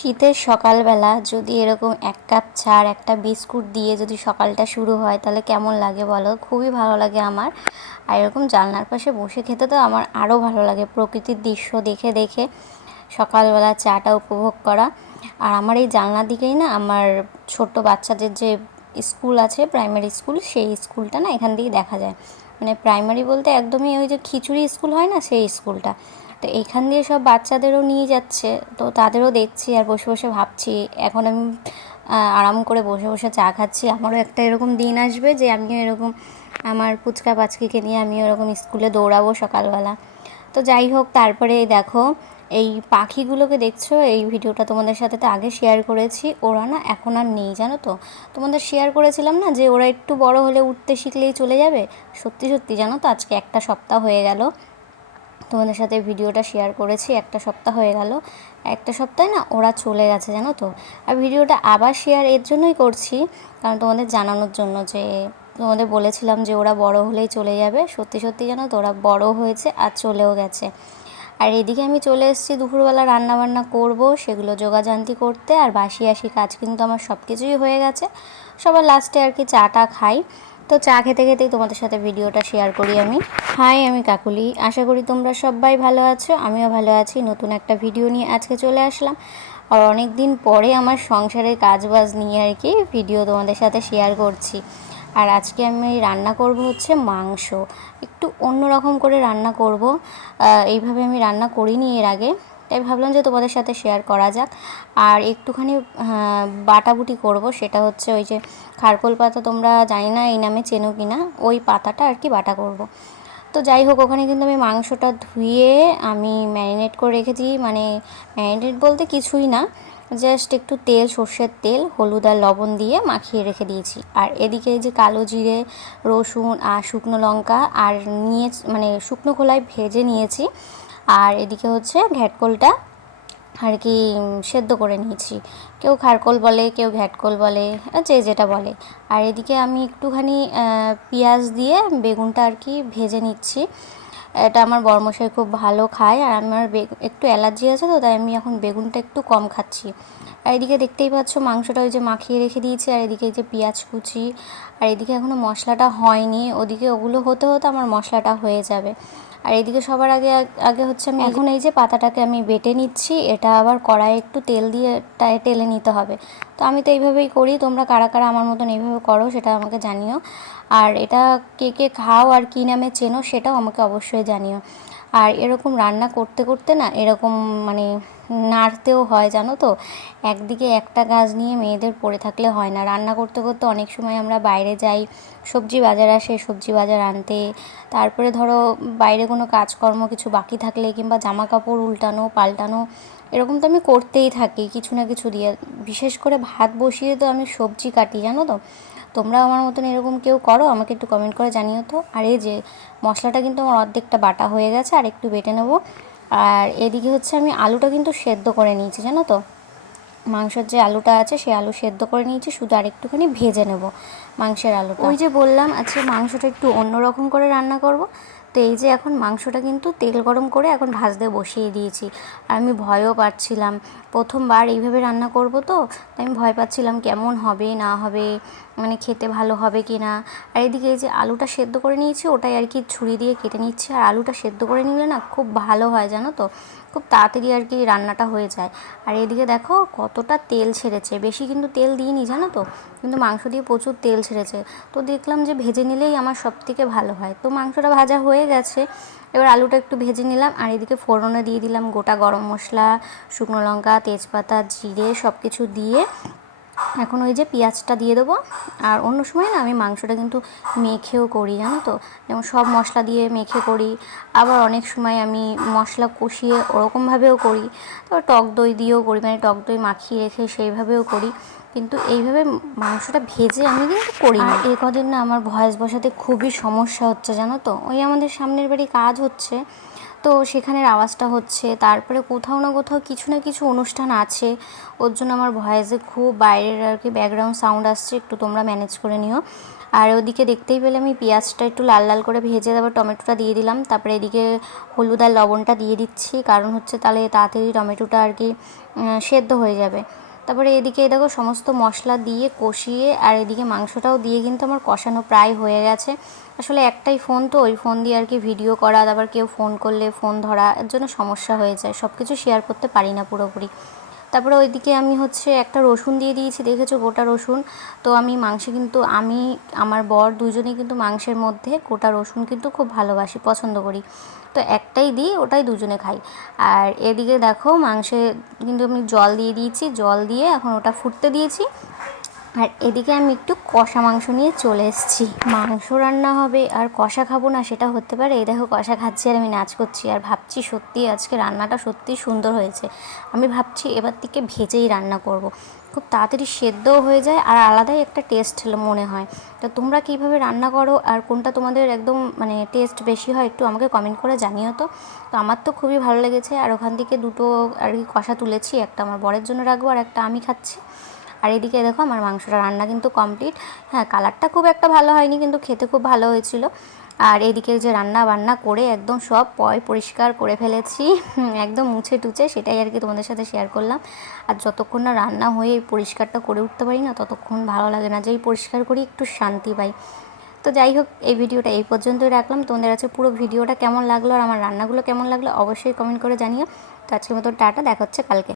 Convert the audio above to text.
শীতের সকালবেলা যদি এরকম এক কাপ চা আর একটা বিস্কুট দিয়ে যদি সকালটা শুরু হয় তাহলে কেমন লাগে বলো? খুবই ভালো লাগে আমার। আর এরকম জানলার পাশে বসে খেতে তো আমার আরও ভালো লাগে, প্রকৃতির দৃশ্য দেখে দেখে সকালবেলা চাটা উপভোগ করা। আর আমার এই জানলার দিকেই না আমার ছোট্ট বাচ্চাদের যে স্কুল আছে, প্রাইমারি স্কুল, সেই স্কুলটা না এখান দিয়েই দেখা যায়। মানে প্রাইমারি বলতে একদমই ওই যে খিচুড়ি স্কুল হয় না, সেই স্কুলটা। তো এইখান দিয়ে সব বাচ্চাদেরও নিয়ে যাচ্ছে, তো তাদেরও দেখছি আর বসে বসে ভাবছি এখন আমি আরাম করে বসে বসে চা খাচ্ছি। আমারও একটা এরকম দিন আসবে যে আমিও এরকম আমার পুচকা পাচকিকে নিয়ে আমিও এরকম স্কুলে দৌড়াবো সকালবেলা। তো যাই হোক, তারপরে দেখো এই পাখিগুলোকে দেখছো, এই ভিডিওটা তোমাদের সাথে তো আগে শেয়ার করেছি। ওরা না এখন আর নেই, জানো তো। তোমাদের শেয়ার করেছিলাম না যে ওরা একটু বড় হলে উঠতে শিখলেই চলে যাবে। সত্যি সত্যি জানো তো, আজকে একটা সপ্তাহ হয়ে গেল তোমাদের সাথে ভিডিওটা শেয়ার করেছি, একটা সপ্তাহ হয়ে গেল। একটা সপ্তাহে না ওরা চলে গেছে, জানো তো। আর ভিডিওটা আবার শেয়ার এর জন্যই করছি, কারণ তোমাদের জানানোর জন্য যে তোমাদের বলেছিলাম যে ওরা বড় হলেই চলে যাবে। সত্যি সত্যি জানো তো, ওরা বড় হয়েছে আর চলেও গেছে। আর এদিকে আমি চলে এসেছি দুপুরবেলা রান্নাবান্না করব, সেগুলো জোগাড়যন্ত্র করতে। আর বাসি আসি কাজ কিন্তু আমার সব কিছুই হয়ে গেছে। সবার লাস্টে আর কি চাটা খাই। তো চা খেতে খেতেই তোমাদের সাথে ভিডিওটা শেয়ার করি আমি। হাই, আমি কাকুলি। আশা করি তোমরা সবাই ভালো আছো, আমিও ভালো আছি। নতুন একটা ভিডিও নিয়ে আজকে চলে আসলাম। আর অনেক দিন পরে আমার সংসারের কাজবাজ নিয়ে আর কি ভিডিও তোমাদের সাথে শেয়ার করছি। আর আজকে আমি রান্না করব হচ্ছে মাংস। একটু অন্যরকম করে রান্না করব। এইভাবে আমি রান্না করিনি এর আগে, তাই ভাবলাম যে তোমাদের সাথে শেয়ার করা যাক। আর একটুখানি বাটাবুটি করব, সেটা হচ্ছে ওই যে খারকোল পাতা, তোমরা জানি না এই নামে চেনো কি না, ওই পাতাটা আর কি বাটা করব। তো যাই হোক, ওখানে কিন্তু আমি মাংসটা ধুয়ে আমি ম্যারিনেট করে রেখেছি। মানে ম্যারিনেট বলতে কিছুই না, জাস্ট একটু তেল, সর্ষের তেল, হলুদ আর লবণ দিয়ে মাখিয়ে রেখে দিয়েছি। আর এদিকে এই যে কালো জিরে, রসুন আর শুকনো লঙ্কা আর নিয়ে মানে শুকনো খোলায় ভেজে নিয়েছি। আর এদিকে হচ্ছে ঘ্যাটকোলটা আর কি সেদ্ধ করে নিয়েছি। কেউ খারকোল বলে, কেউ ঘ্যাটকোল বলে, যে যেটা বলে। আর এদিকে আমি একটুখানি পেঁয়াজ দিয়ে বেগুনটা আর কি ভেজে নিচ্ছি। এটা আমার বড়মশাই খুব ভালো খায়, আর আমার একটু অ্যালার্জি আছে, তো তাই আমি এখন বেগুনটা একটু কম খাচ্ছি। আর এদিকে দেখতেই পাচ্ছ মাংসটা ওই যে মাখিয়ে রেখে দিয়েছি। আর এদিকে এই যে পেঁয়াজ কুচি, আর এদিকে এখনও মশলাটা হয়নি, ওদিকে ওগুলো হতে হতে আমার মশলাটা হয়ে যাবে। আর এদিকে সবার আগে আগে হচ্ছে আমি এখন এই যে পাতাটাকে আমি বেটে নিচ্ছি। এটা আবার কড়াইয়ে একটু তেল দিয়ে টেলে নিতে হবে। তো আমি তো এইভাবেই করি, তোমরা কারা কারা আমার মতন এইভাবে করো সেটা আমাকে জানিও। আর এটা কে কে খাও আর কী নামে চেনো সেটাও আমাকে অবশ্যই জানিও। আর এরকম রান্না করতে করতে না এরকম মানে নাড়তেও হয়, জানো তো। একদিকে একটা কাজ নিয়ে মেয়েদের পড়ে থাকলে হয় না। রান্না করতে করতে অনেক সময় আমরা বাইরে যাই, সবজি বাজার আসে, সবজি বাজার আনতে। তারপরে ধরো বাইরে কোনো কাজকর্ম কিছু বাকি থাকলে, কিংবা জামা কাপড় উল্টানো পাল্টানো, এরকম তো আমি করতেই থাকি কিছু না কিছু দিয়ে। বিশেষ করে ভাত বসিয়ে তো আমি সবজি কাটি, জানো তো। তোমরা আমার মতন এরকম কেউ করো? আমাকে একটু কমেন্ট করে জানিও তো। আর এই যে মশলাটা কিন্তু আমার অর্ধেকটা বাটা হয়ে গেছে, আর একটু বেটে নেব। আর এদিকে হচ্ছে আমি আলুটা কিন্তু সেদ্ধ করে নিয়েছি, জানো তো। মাংসের যে আলুটা আছে সেই আলু সেদ্ধ করে নিয়েছি, শুধু আর একটুখানি ভেজে নেব মাংসের আলুটা। ওই যে বললাম আজকে মাংসটা একটু অন্যরকম করে রান্না করব। তো এই যে এখন মাংসটা কিন্তু তেল গরম করে এখন ভাজতে বসিয়ে দিয়েছি। আর আমি ভয়ও পাচ্ছিলাম, প্রথমবার এইভাবে রান্না করব, তো তাই আমি ভয় পাচ্ছিলাম কেমন হবে না হবে, মানে খেতে ভালো হবে কি না। আর এদিকে এই যে আলুটা সেদ্ধ করে নিয়েছি, ওটাই আর কি ছুরি দিয়ে কেটে নিচ্ছি। আর আলুটা সেদ্ধ করে নিলে না খুব ভালো হয়, জানো তো। খুব তাড়াতাড়ি আর কি রান্নাটা হয়ে যায়। আর এদিকে দেখো কতটা তেল ছেড়েছে, বেশি কিন্তু তেল দিইনি, জানো তো। কিন্তু মাংস দিয়ে প্রচুর তেল ছেড়েছে। তো দেখলাম যে ভেজে নিলেই আমার সবথেকে ভালো হয়। তো মাংসটা ভাজা হয়ে গেছে, এবার আলুটা একটু ভেজে নিলাম। আর এদিকে ফোড়নে দিয়ে দিলাম গোটা গরম মশলা, শুকনো লঙ্কা, তেজপাতা, জিরে, সব কিছু দিয়ে এখন ওই যে পেঁয়াজটা দিয়ে দেবো। আর অন্য সময় না আমি মাংসটা কিন্তু মেখেও করি, জানো তো। যেমন সব মশলা দিয়ে মেখে করি, আবার অনেক সময় আমি মশলা কষিয়ে ওরকমভাবেও করি। তারপর টক দই দিয়েও করি, মানে টক দই মাখিয়ে রেখে সেইভাবেও করি। কিন্তু এইভাবে মাংসটা ভেজে আমি কিন্তু করি না। এই কদিন না আমার ভয়েস বসাতে খুবই সমস্যা হচ্ছে, জানো তো। ওই আমাদের সামনের বাড়ি কাজ হচ্ছে, তো সেখানের আওয়াজটা হচ্ছে। তারপরে কোথাও না কোথাও কিছু না কিছু অনুষ্ঠান আছে, ওর জন্য আমার ভয়েসে খুব বাইরের আর কি ব্যাকগ্রাউন্ড সাউন্ড আসছে, একটু তোমরা ম্যানেজ করে নিও। আর ওদিকে দেখতেই পেলে আমি পেঁয়াজটা একটু লাল লাল করে ভেজে তারপর টমেটোটা দিয়ে দিলাম। তারপরে এদিকে হলুদ আর লবণটা দিয়ে দিচ্ছি, কারণ হচ্ছে তাহলে তাড়াতাড়ি টমেটোটা আর কি সেদ্ধ হয়ে যাবে। তারপরে এদিকে দেখো সমস্ত মশলা দিয়ে কষিয়ে আর এদিকে মাংসটাও দিয়ে কিন্তু আমার কষানো প্রায় হয়ে গেছে। আসলে একটাই ফোন, তো ওই ফোন দিয়ে আর কি ভিডিও করা, তারপর কেউ ফোন করলে ফোন ধরা, এর জন্য সমস্যা হয়ে যায়, সব কিছু শেয়ার করতে পারি না পুরোপুরি। তারপরে ওইদিকে আমি হচ্ছে একটা রসুন দিয়ে দিয়েছি, দেখেছো গোটা রসুন। তো আমি মাংসে কিন্তু আমি আমার বর দুজনেই কিন্তু মাংসের মধ্যে গোটা রসুন কিন্তু খুব ভালোবাসি, পছন্দ করি। তো একটাই দিই, ওটাই দুজনে খাই। আর এদিকে দেখো মাংসে কিন্তু আমি জল দিয়ে দিয়েছি, জল দিয়ে এখন ওটা ফুটতে দিয়েছি। আর এদিকে আমি একটু কষা মাংস নিয়ে চলে এসেছি। মাংস রান্না হবে আর কষা খাবো না সেটা হতে পারে? এই দেখো কষা খাচ্ছি আর আমি নাচ করছি আর ভাবছি সত্যি আজকে রান্নাটা সত্যিই সুন্দর হয়েছে। আমি ভাবছি এবার থেকে ভেজেই রান্না করব। খুব তাড়াতাড়ি সেদ্ধও হয়ে যায় আর আলাদাই একটা টেস্ট মনে হয়। তো তোমরা কীভাবে রান্না করো আর কোনটা তোমাদের একদম মানে টেস্ট বেশি হয় একটু আমাকে কমেন্ট করে জানিও তো। তো আমার তো খুবই ভালো লেগেছে। আর ওখান থেকে দুটো আর কি কষা তুলেছি, একটা আমার বরের জন্য রাখবো আর একটা আমি খাচ্ছি। আর এদিকে দেখো আমার মাংসটা রান্না কিন্তু কমপ্লিট। হ্যাঁ, কালারটা খুব একটা ভালো হয়নি কিন্তু খেতে খুব ভালো হয়েছিল। আর এদিকে যে রান্না বান্না করে একদম সব পরিষ্কার করে ফেলেছি, একদম মুছে টুছে, সেটাই আর কি তোমাদের সাথে শেয়ার করলাম। আর যতক্ষণ না রান্না হয়ে এই পরিষ্কারটা করে উঠতে পারি না ততক্ষণ ভালো লাগে না, যেই পরিষ্কার করি একটু শান্তি পাই। তো যাই হোক, এই ভিডিওটা এই পর্যন্তই রাখলাম। তোমাদের কাছে পুরো ভিডিওটা কেমন লাগলো আর আমার রান্নাগুলো কেমন লাগলো অবশ্যই কমেন্ট করে জানিও। তো আজকের মতো টাটা, দেখা হচ্ছে কালকে।